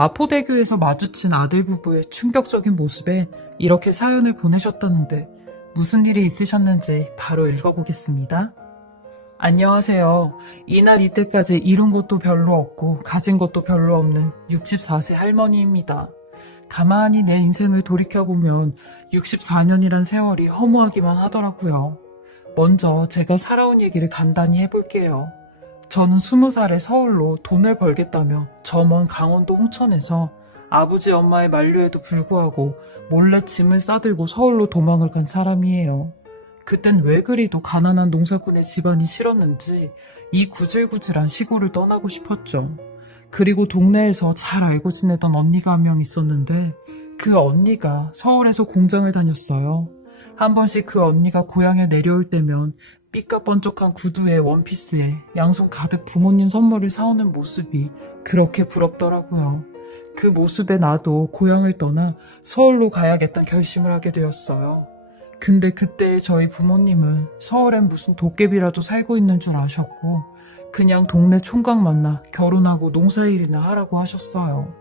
마포대교에서 마주친 아들 부부의 충격적인 모습에 이렇게 사연을 보내셨다는데 무슨 일이 있으셨는지 바로 읽어보겠습니다. 안녕하세요. 이날 이때까지 이룬 것도 별로 없고 가진 것도 별로 없는 64세 할머니입니다. 가만히 내 인생을 돌이켜보면 64년이란 세월이 허무하기만 하더라고요. 먼저 제가 살아온 얘기를 간단히 해볼게요. 저는 20살에 서울로 돈을 벌겠다며 저 먼 강원도 홍천에서 아버지 엄마의 만류에도 불구하고 몰래 짐을 싸들고 서울로 도망을 간 사람이에요. 그땐 왜 그리도 가난한 농사꾼의 집안이 싫었는지 이 구질구질한 시골을 떠나고 싶었죠. 그리고 동네에서 잘 알고 지내던 언니가 한 명 있었는데 그 언니가 서울에서 공장을 다녔어요. 한 번씩 그 언니가 고향에 내려올 때면 삐까번쩍한 구두에 원피스에 양손 가득 부모님 선물을 사오는 모습이 그렇게 부럽더라고요. 그 모습에 나도 고향을 떠나 서울로 가야겠다는 결심을 하게 되었어요. 근데 그때 저희 부모님은 서울엔 무슨 도깨비라도 살고 있는 줄 아셨고 그냥 동네 총각 만나 결혼하고 농사일이나 하라고 하셨어요.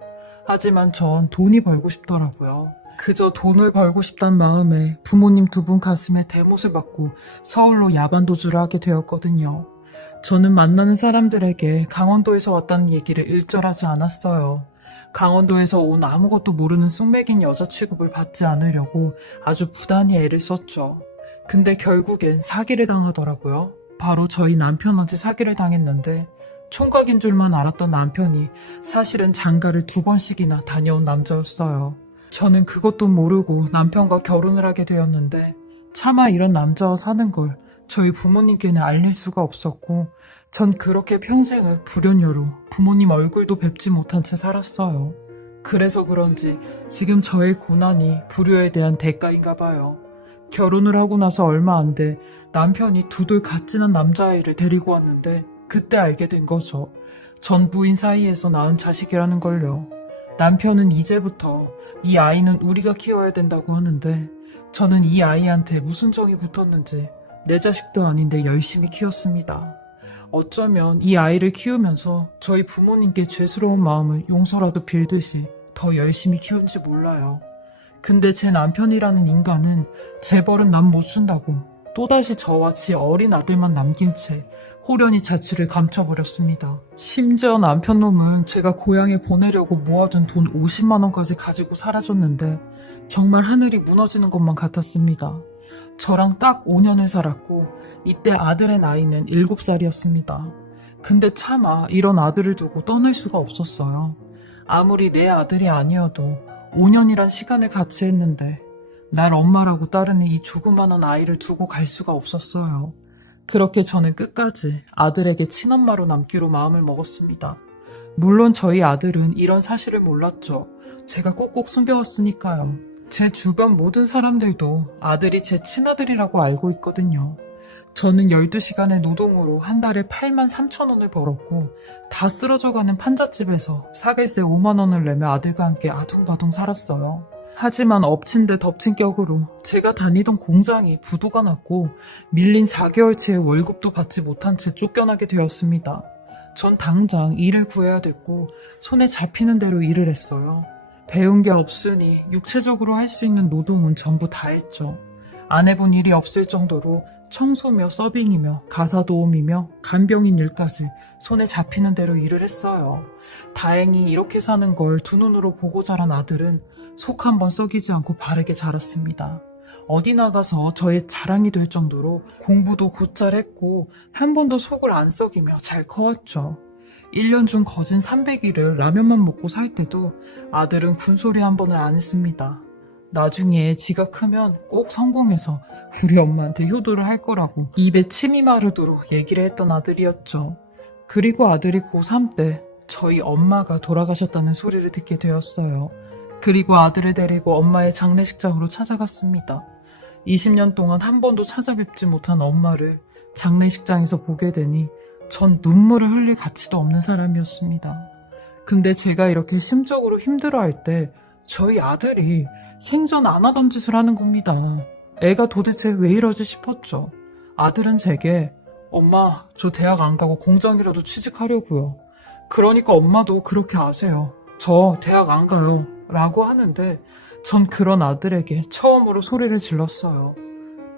하지만 전 돈이 벌고 싶더라고요. 그저 돈을 벌고 싶단 마음에 부모님 두 분 가슴에 대못을 받고 서울로 야반도주를 하게 되었거든요. 저는 만나는 사람들에게 강원도에서 왔다는 얘기를 일절하지 않았어요. 강원도에서 온 아무것도 모르는 쑥맥인 여자 취급을 받지 않으려고 아주 부단히 애를 썼죠. 근데 결국엔 사기를 당하더라고요. 바로 저희 남편한테 사기를 당했는데 총각인 줄만 알았던 남편이 사실은 장가를 2번씩이나 다녀온 남자였어요. 저는 그것도 모르고 남편과 결혼을 하게 되었는데 차마 이런 남자와 사는 걸 저희 부모님께는 알릴 수가 없었고 전 그렇게 평생을 불연녀로 부모님 얼굴도 뵙지 못한 채 살았어요. 그래서 그런지 지금 저의 고난이 불효에 대한 대가인가 봐요. 결혼을 하고 나서 얼마 안 돼 남편이 두돌 갓 지난 남자아이를 데리고 왔는데 그때 알게 된 거죠. 전 부인 사이에서 낳은 자식이라는 걸요. 남편은 이제부터 이 아이는 우리가 키워야 된다고 하는데 저는 이 아이한테 무슨 정이 붙었는지 내 자식도 아닌데 열심히 키웠습니다. 어쩌면 이 아이를 키우면서 저희 부모님께 죄스러운 마음을 용서라도 빌듯이 더 열심히 키운지 몰라요. 근데 제 남편이라는 인간은 재벌은 남 못 준다고 또다시 저와 지 어린 아들만 남긴 채 호련히 자취를 감춰버렸습니다. 심지어 남편 놈은 제가 고향에 보내려고 모아둔 돈 50만 원까지 가지고 사라졌는데 정말 하늘이 무너지는 것만 같았습니다. 저랑 딱 5년을 살았고 이때 아들의 나이는 7살이었습니다. 근데 차마 이런 아들을 두고 떠날 수가 없었어요. 아무리 내 아들이 아니어도 5년이란 시간을 같이 했는데 날 엄마라고 따르는 이 조그마한 아이를 두고 갈 수가 없었어요. 그렇게 저는 끝까지 아들에게 친엄마로 남기로 마음을 먹었습니다. 물론 저희 아들은 이런 사실을 몰랐죠. 제가 꼭꼭 숨겨왔으니까요. 제 주변 모든 사람들도 아들이 제 친아들이라고 알고 있거든요. 저는 12시간의 노동으로 한 달에 8만 3천 원을 벌었고 다 쓰러져가는 판잣집에서 사글세 5만 원을 내며 아들과 함께 아둥바둥 살았어요. 하지만 엎친 데 덮친 격으로 제가 다니던 공장이 부도가 났고 밀린 4개월치의 월급도 받지 못한 채 쫓겨나게 되었습니다. 전 당장 일을 구해야 됐고 손에 잡히는 대로 일을 했어요. 배운 게 없으니 육체적으로 할 수 있는 노동은 전부 다 했죠. 안 해본 일이 없을 정도로 청소며 서빙이며 가사 도우미며 간병인 일까지 손에 잡히는 대로 일을 했어요. 다행히 이렇게 사는 걸 두 눈으로 보고 자란 아들은 속 한번 썩이지 않고 바르게 자랐습니다. 어디 나가서 저의 자랑이 될 정도로 공부도 곧잘 했고 한 번도 속을 안 썩이며 잘 커왔죠. 1년 중 거진 300일을 라면만 먹고 살 때도 아들은 군소리 한 번을 안 했습니다. 나중에 지가 크면 꼭 성공해서 우리 엄마한테 효도를 할 거라고 입에 침이 마르도록 얘기를 했던 아들이었죠. 그리고 아들이 고3 때 저희 엄마가 돌아가셨다는 소리를 듣게 되었어요. 그리고 아들을 데리고 엄마의 장례식장으로 찾아갔습니다. 20년 동안 한 번도 찾아뵙지 못한 엄마를 장례식장에서 보게 되니 전 눈물을 흘릴 가치도 없는 사람이었습니다. 근데 제가 이렇게 심적으로 힘들어할 때 저희 아들이 생전 안 하던 짓을 하는 겁니다. 애가 도대체 왜 이러지 싶었죠. 아들은 제게 엄마, 저 대학 안 가고 공장이라도 취직하려고요. 그러니까 엄마도 그렇게 아세요. 저 대학 안 가요. 라고 하는데 전 그런 아들에게 처음으로 소리를 질렀어요.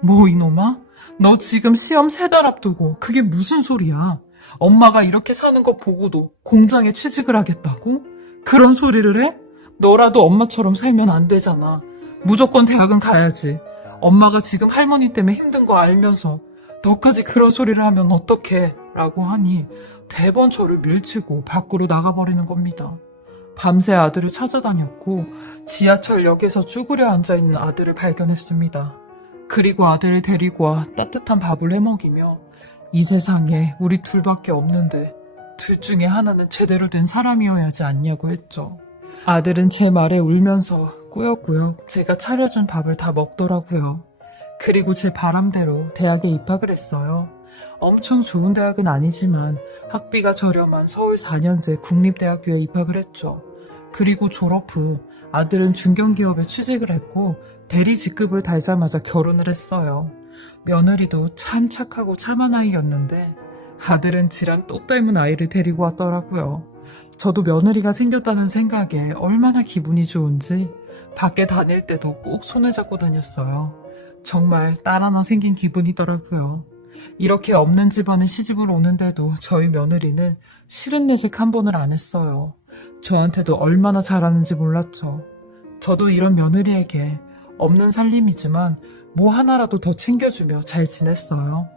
뭐 이놈아? 너 지금 시험 3달 앞두고 그게 무슨 소리야? 엄마가 이렇게 사는 거 보고도 공장에 취직을 하겠다고? 그런 소리를 해? 너라도 엄마처럼 살면 안 되잖아. 무조건 대학은 가야지. 엄마가 지금 할머니 때문에 힘든 거 알면서 너까지 그런 소리를 하면 어떡해? 라고 하니 대번 저를 밀치고 밖으로 나가버리는 겁니다. 밤새 아들을 찾아다녔고 지하철역에서 쭈그려 앉아있는 아들을 발견했습니다. 그리고 아들을 데리고 와 따뜻한 밥을 해먹이며 이 세상에 우리 둘밖에 없는데 둘 중에 하나는 제대로 된 사람이어야지 않냐고 했죠. 아들은 제 말에 울면서 꾸역꾸역 제가 차려준 밥을 다 먹더라고요. 그리고 제 바람대로 대학에 입학을 했어요. 엄청 좋은 대학은 아니지만 학비가 저렴한 서울 4년제 국립대학교에 입학을 했죠. 그리고 졸업 후 아들은 중견기업에 취직을 했고 대리 직급을 달자마자 결혼을 했어요. 며느리도 참 착하고 참한 아이였는데 아들은 지랑 똑 닮은 아이를 데리고 왔더라고요. 저도 며느리가 생겼다는 생각에 얼마나 기분이 좋은지 밖에 다닐 때도 꼭 손을 잡고 다녔어요. 정말 딸 하나 생긴 기분이더라고요. 이렇게 없는 집안에 시집을 오는데도 저희 며느리는 싫은 내색 한 번을 안 했어요. 저한테도 얼마나 잘하는지 몰랐죠. 저도 이런 며느리에게 없는 살림이지만 뭐 하나라도 더 챙겨주며 잘 지냈어요.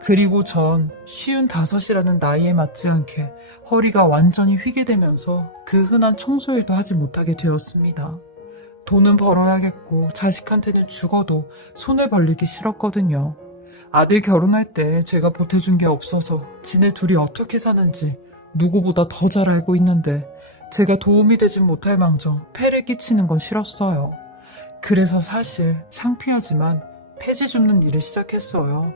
그리고 전 55이라는 나이에 맞지 않게 허리가 완전히 휘게 되면서 그 흔한 청소일도 하지 못하게 되었습니다. 돈은 벌어야겠고 자식한테는 죽어도 손을 벌리기 싫었거든요. 아들 결혼할 때 제가 보태준 게 없어서 지네 둘이 어떻게 사는지 누구보다 더 잘 알고 있는데 제가 도움이 되진 못할 망정 폐를 끼치는 건 싫었어요. 그래서 사실 창피하지만 폐지 줍는 일을 시작했어요.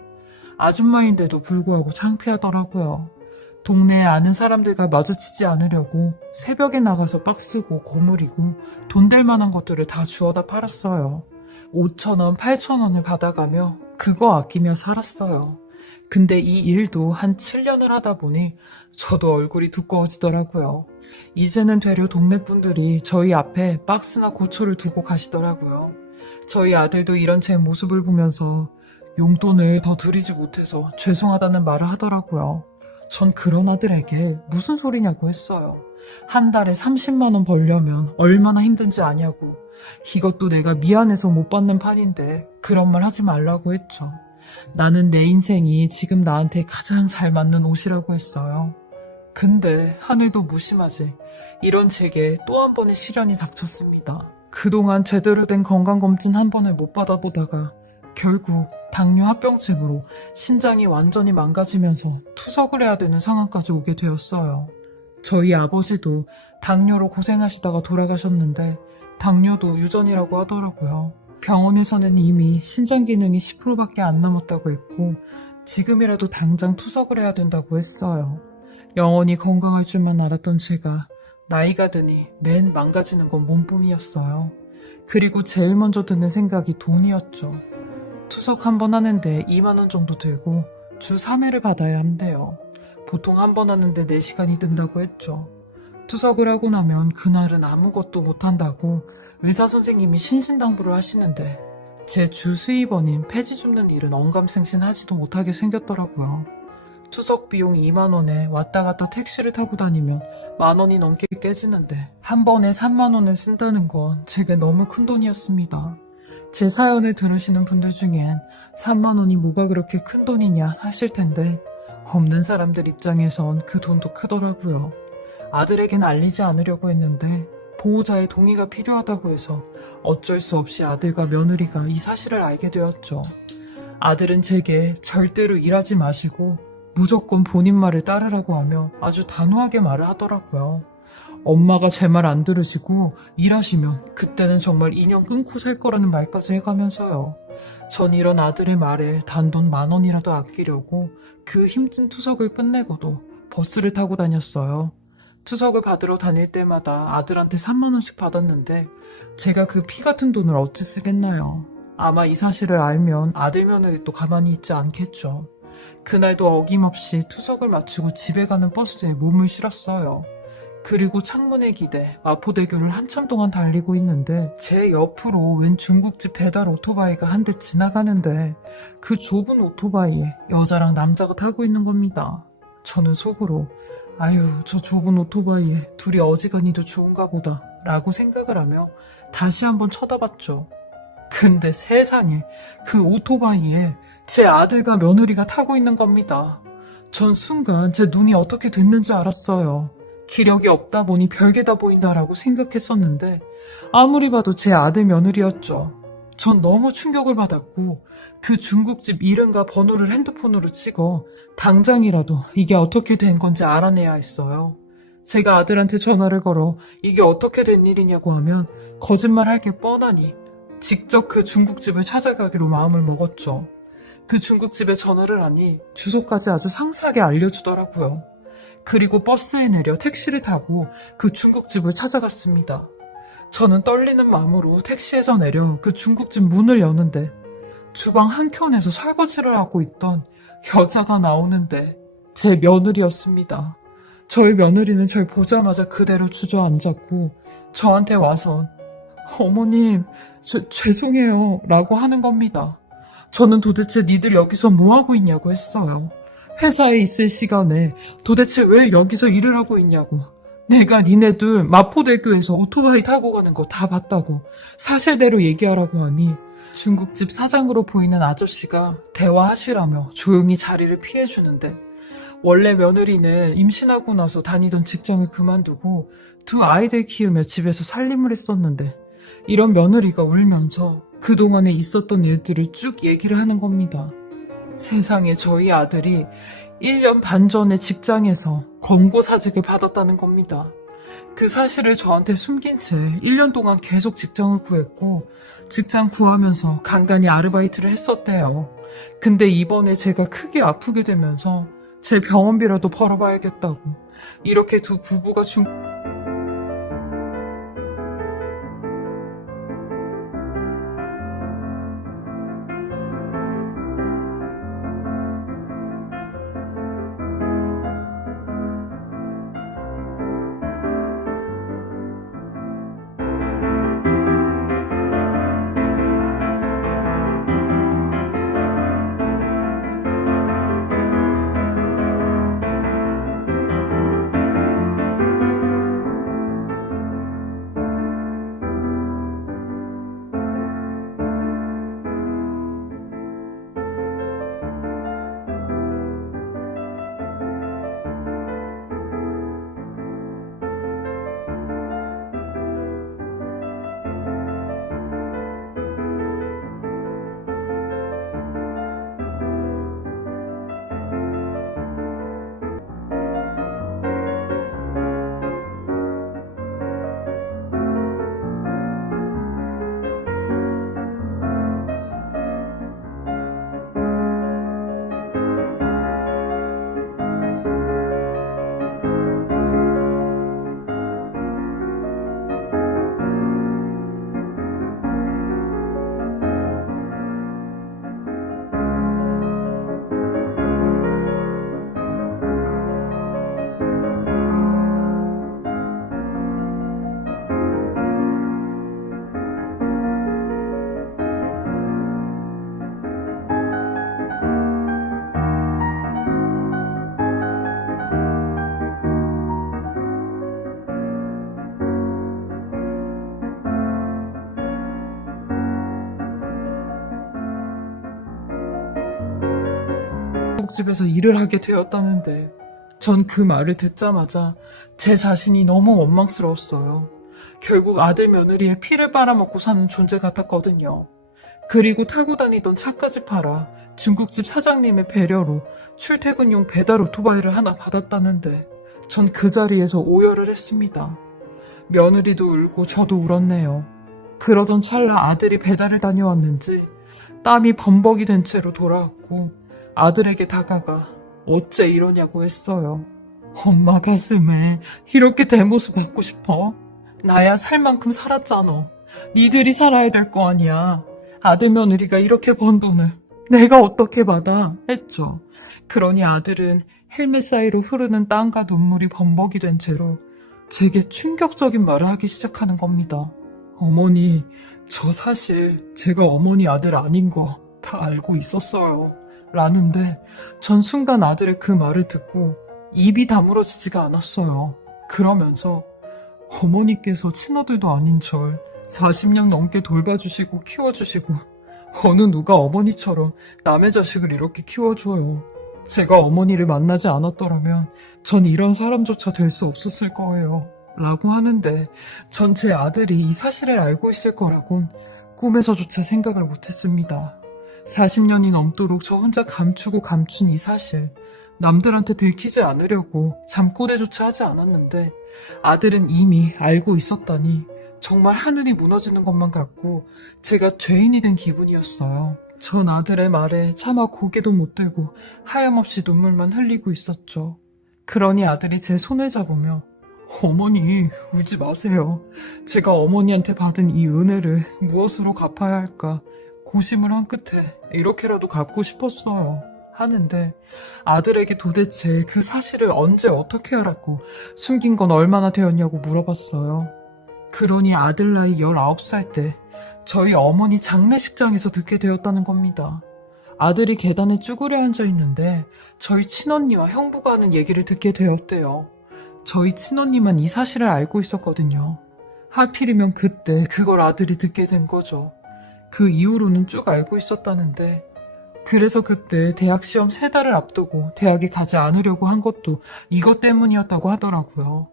아줌마인데도 불구하고 창피하더라고요. 동네에 아는 사람들과 마주치지 않으려고 새벽에 나가서 박스고 고물이고 돈 될 만한 것들을 다 주워다 팔았어요. 5,000원, 8,000원을 받아가며 그거 아끼며 살았어요. 근데 이 일도 한 7년을 하다 보니 저도 얼굴이 두꺼워지더라고요. 이제는 되려 동네 분들이 저희 앞에 박스나 고초를 두고 가시더라고요. 저희 아들도 이런 제 모습을 보면서 용돈을 더 드리지 못해서 죄송하다는 말을 하더라고요. 전 그런 아들에게 무슨 소리냐고 했어요. 한 달에 30만 원 벌려면 얼마나 힘든지 아냐고. 이것도 내가 미안해서 못 받는 판인데 그런 말 하지 말라고 했죠. 나는 내 인생이 지금 나한테 가장 잘 맞는 옷이라고 했어요. 근데 하늘도 무심하지. 이런 제게 또 한 번의 시련이 닥쳤습니다. 그동안 제대로 된 건강검진 한 번을 못 받아보다가 결국 당뇨 합병증으로 신장이 완전히 망가지면서 투석을 해야 되는 상황까지 오게 되었어요. 저희 아버지도 당뇨로 고생하시다가 돌아가셨는데 당뇨도 유전이라고 하더라고요. 병원에서는 이미 신장 기능이 10%밖에 안 남았다고 했고 지금이라도 당장 투석을 해야 된다고 했어요. 영원히 건강할 줄만 알았던 제가 나이가 드니 맨 망가지는 건 몸뿐이었어요. 그리고 제일 먼저 드는 생각이 돈이었죠. 투석 한 번 하는데 2만 원 정도 들고 주 3회를 받아야 한대요. 보통 한 번 하는데 4시간이 든다고 했죠. 투석을 하고 나면 그날은 아무것도 못한다고 의사 선생님이 신신당부를 하시는데 제 주 수입원인 폐지 줍는 일은 언감생신하지도 못하게 생겼더라고요. 투석 비용 2만 원에 왔다 갔다 택시를 타고 다니면 10,000원이 넘게 깨지는데 한 번에 3만 원을 쓴다는 건 제게 너무 큰 돈이었습니다. 제 사연을 들으시는 분들 중엔 3만 원이 뭐가 그렇게 큰 돈이냐 하실 텐데 없는 사람들 입장에선 그 돈도 크더라고요. 아들에겐 알리지 않으려고 했는데 보호자의 동의가 필요하다고 해서 어쩔 수 없이 아들과 며느리가 이 사실을 알게 되었죠. 아들은 제게 절대로 일하지 마시고 무조건 본인 말을 따르라고 하며 아주 단호하게 말을 하더라고요. 엄마가 제 말 안 들으시고 일하시면 그때는 정말 인연 끊고 살 거라는 말까지 해가면서요. 전 이런 아들의 말에 단돈 10,000원이라도 아끼려고 그 힘든 투석을 끝내고도 버스를 타고 다녔어요. 투석을 받으러 다닐 때마다 아들한테 3만 원씩 받았는데 제가 그 피 같은 돈을 어찌 쓰겠나요. 아마 이 사실을 알면 아들 며느리도 가만히 있지 않겠죠. 그날도 어김없이 투석을 마치고 집에 가는 버스에 몸을 실었어요. 그리고 창문에 기대 마포대교를 한참 동안 달리고 있는데 제 옆으로 웬 중국집 배달 오토바이가 한 대 지나가는데 그 좁은 오토바이에 여자랑 남자가 타고 있는 겁니다. 저는 속으로 아유 저 좁은 오토바이에 둘이 어지간히도 좋은가 보다 라고 생각을 하며 다시 한번 쳐다봤죠. 근데 세상에 그 오토바이에 제 아들과 며느리가 타고 있는 겁니다. 전 순간 제 눈이 어떻게 됐는지 알았어요. 기력이 없다 보니 별게다 보인다라고 생각했었는데 아무리 봐도 제 아들 며느리였죠. 전 너무 충격을 받았고 그 중국집 이름과 번호를 핸드폰으로 찍어 당장이라도 이게 어떻게 된 건지 알아내야 했어요. 제가 아들한테 전화를 걸어 이게 어떻게 된 일이냐고 하면 거짓말할 게 뻔하니 직접 그 중국집을 찾아가기로 마음을 먹었죠. 그 중국집에 전화를 하니 주소까지 아주 상세하게 알려주더라고요. 그리고 버스에 내려 택시를 타고 그 중국집을 찾아갔습니다. 저는 떨리는 마음으로 택시에서 내려 그 중국집 문을 여는데 주방 한켠에서 설거지를 하고 있던 여자가 나오는데 제 며느리였습니다. 저희 며느리는 절 보자마자 그대로 주저앉았고 저한테 와선 어머님 죄송해요 라고 하는 겁니다. 저는 도대체 니들 여기서 뭐하고 있냐고 했어요. 회사에 있을 시간에 도대체 왜 여기서 일을 하고 있냐고. 내가 니네들 마포대교에서 오토바이 타고 가는 거 다 봤다고 사실대로 얘기하라고 하니 중국집 사장으로 보이는 아저씨가 대화하시라며 조용히 자리를 피해주는데 원래 며느리는 임신하고 나서 다니던 직장을 그만두고 두 아이들 키우며 집에서 살림을 했었는데 이런 며느리가 울면서 그동안에 있었던 일들을 쭉 얘기를 하는 겁니다. 세상에 저희 아들이 1년 반 전에 직장에서 권고사직을 받았다는 겁니다. 그 사실을 저한테 숨긴 채 1년 동안 계속 직장을 구했고 직장 구하면서 간간히 아르바이트를 했었대요. 근데 이번에 제가 크게 아프게 되면서 제 병원비라도 벌어봐야겠다고 이렇게 두 부부가 중국집에서 일을 하게 되었다는데 전 그 말을 듣자마자 제 자신이 너무 원망스러웠어요. 결국 아들 며느리의 피를 빨아먹고 사는 존재 같았거든요. 그리고 타고 다니던 차까지 팔아 중국집 사장님의 배려로 출퇴근용 배달 오토바이를 하나 받았다는데 전 그 자리에서 오열을 했습니다. 며느리도 울고 저도 울었네요. 그러던 찰나 아들이 배달을 다녀왔는지 땀이 범벅이 된 채로 돌아왔고 아들에게 다가가 어째 이러냐고 했어요. 엄마 가슴에 이렇게 대 모습 받고 싶어? 나야 살 만큼 살았잖아. 니들이 살아야 될 거 아니야. 아들 며느리가 이렇게 번 돈을 내가 어떻게 받아? 했죠. 그러니 아들은 헬멧 사이로 흐르는 땀과 눈물이 범벅이 된 채로 제게 충격적인 말을 하기 시작하는 겁니다. 어머니, 저 사실 제가 어머니 아들 아닌 거 다 알고 있었어요. 라는데 전 순간 아들의 그 말을 듣고 입이 다물어지지가 않았어요. 그러면서 어머니께서 친아들도 아닌 절 40년 넘게 돌봐주시고 키워주시고 어느 누가 어머니처럼 남의 자식을 이렇게 키워줘요. 제가 어머니를 만나지 않았더라면 전 이런 사람조차 될 수 없었을 거예요. 라고 하는데 전 제 아들이 이 사실을 알고 있을 거라곤 꿈에서조차 생각을 못했습니다. 40년이 넘도록 저 혼자 감추고 감춘 이 사실, 남들한테 들키지 않으려고 잠꼬대조차 하지 않았는데 아들은 이미 알고 있었다니 정말 하늘이 무너지는 것만 같고 제가 죄인이 된 기분이었어요. 전 아들의 말에 차마 고개도 못 들고 하염없이 눈물만 흘리고 있었죠. 그러니 아들이 제 손을 잡으며 어머니, 울지 마세요. 제가 어머니한테 받은 이 은혜를 무엇으로 갚아야 할까 고심을 한 끝에 이렇게라도 갚고 싶었어요. 하는데 아들에게 도대체 그 사실을 언제 어떻게 알았고 숨긴 건 얼마나 되었냐고 물어봤어요. 그러니 아들 나이 19살 때 저희 어머니 장례식장에서 듣게 되었다는 겁니다. 아들이 계단에 쭈그려 앉아 있는데 저희 친언니와 형부가 하는 얘기를 듣게 되었대요. 저희 친언니만 이 사실을 알고 있었거든요. 하필이면 그때 그걸 아들이 듣게 된 거죠. 그 이후로는 쭉 알고 있었다는데 그래서 그때 대학 시험 3달을 앞두고 대학에 가지 않으려고 한 것도 이것 때문이었다고 하더라고요.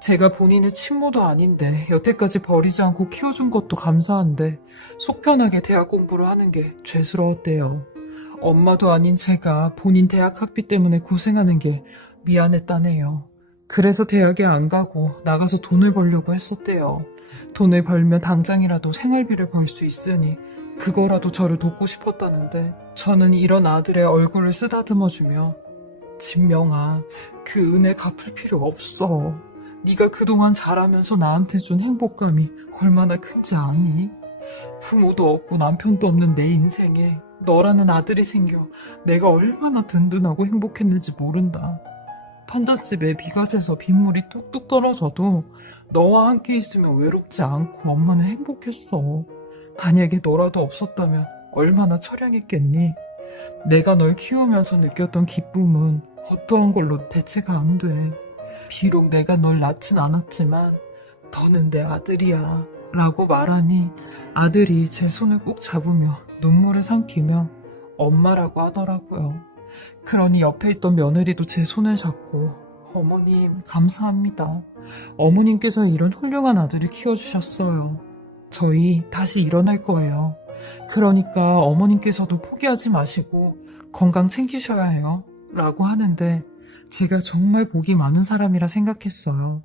제가 본인의 친모도 아닌데 여태까지 버리지 않고 키워준 것도 감사한데 속 편하게 대학 공부를 하는 게 죄스러웠대요. 엄마도 아닌 제가 본인 대학 학비 때문에 고생하는 게 미안했다네요. 그래서 대학에 안 가고 나가서 돈을 벌려고 했었대요. 돈을 벌면 당장이라도 생활비를 벌 수 있으니 그거라도 저를 돕고 싶었다는데 저는 이런 아들의 얼굴을 쓰다듬어주며 진명아, 그 은혜 갚을 필요 없어. 네가 그동안 자라면서 나한테 준 행복감이 얼마나 큰지 아니? 부모도 없고 남편도 없는 내 인생에 너라는 아들이 생겨 내가 얼마나 든든하고 행복했는지 모른다. 판잣집에 비가 새서 빗물이 뚝뚝 떨어져도 너와 함께 있으면 외롭지 않고 엄마는 행복했어. 만약에 너라도 없었다면 얼마나 처량했겠니? 내가 널 키우면서 느꼈던 기쁨은 어떠한 걸로 대체가 안 돼. 비록 내가 널 낳진 않았지만 너는 내 아들이야 라고 말하니 아들이 제 손을 꼭 잡으며 눈물을 삼키며 엄마라고 하더라고요. 그러니 옆에 있던 며느리도 제 손을 잡고 어머님 감사합니다. 어머님께서 이런 훌륭한 아들을 키워주셨어요. 저희 다시 일어날 거예요. 그러니까 어머님께서도 포기하지 마시고 건강 챙기셔야 해요. 라고 하는데 제가 정말 복이 많은 사람이라 생각했어요.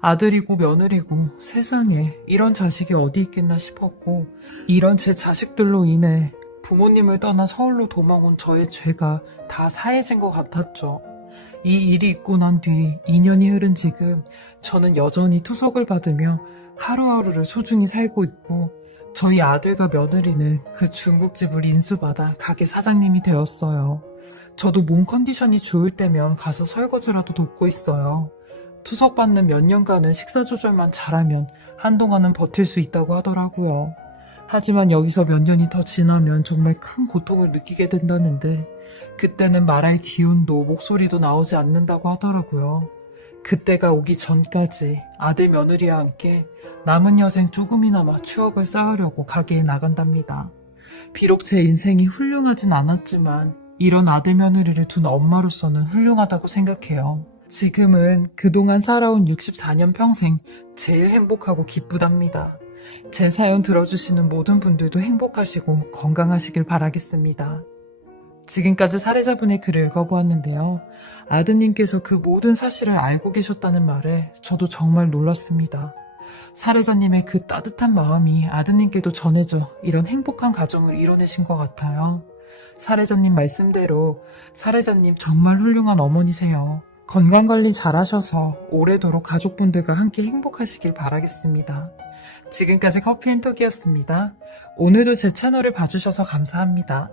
아들이고 며느리고 세상에 이런 자식이 어디 있겠나 싶었고 이런 제 자식들로 인해 부모님을 떠나 서울로 도망온 저의 죄가 다 사해진 것 같았죠. 이 일이 있고 난 뒤 2년이 흐른 지금 저는 여전히 투석을 받으며 하루하루를 소중히 살고 있고 저희 아들과 며느리는 그 중국집을 인수받아 가게 사장님이 되었어요. 저도 몸 컨디션이 좋을 때면 가서 설거지라도 돕고 있어요. 투석받는 몇 년간은 식사 조절만 잘하면 한동안은 버틸 수 있다고 하더라고요. 하지만 여기서 몇 년이 더 지나면 정말 큰 고통을 느끼게 된다는데 그때는 말할 기운도 목소리도 나오지 않는다고 하더라고요. 그때가 오기 전까지 아들 며느리와 함께 남은 여생 조금이나마 추억을 쌓으려고 가게에 나간답니다. 비록 제 인생이 훌륭하진 않았지만 이런 아들 며느리를 둔 엄마로서는 훌륭하다고 생각해요. 지금은 그동안 살아온 64년 평생 제일 행복하고 기쁘답니다. 제 사연 들어주시는 모든 분들도 행복하시고 건강하시길 바라겠습니다. 지금까지 사례자분의 글을 읽어보았는데요. 아드님께서 그 모든 사실을 알고 계셨다는 말에 저도 정말 놀랐습니다. 사례자님의 그 따뜻한 마음이 아드님께도 전해져 이런 행복한 가정을 이뤄내신 것 같아요. 사례자님 말씀대로 사례자님 정말 훌륭한 어머니세요. 건강관리 잘하셔서 오래도록 가족분들과 함께 행복하시길 바라겠습니다. 지금까지 커피앤톡이었습니다. 오늘도 제 채널을 봐주셔서 감사합니다.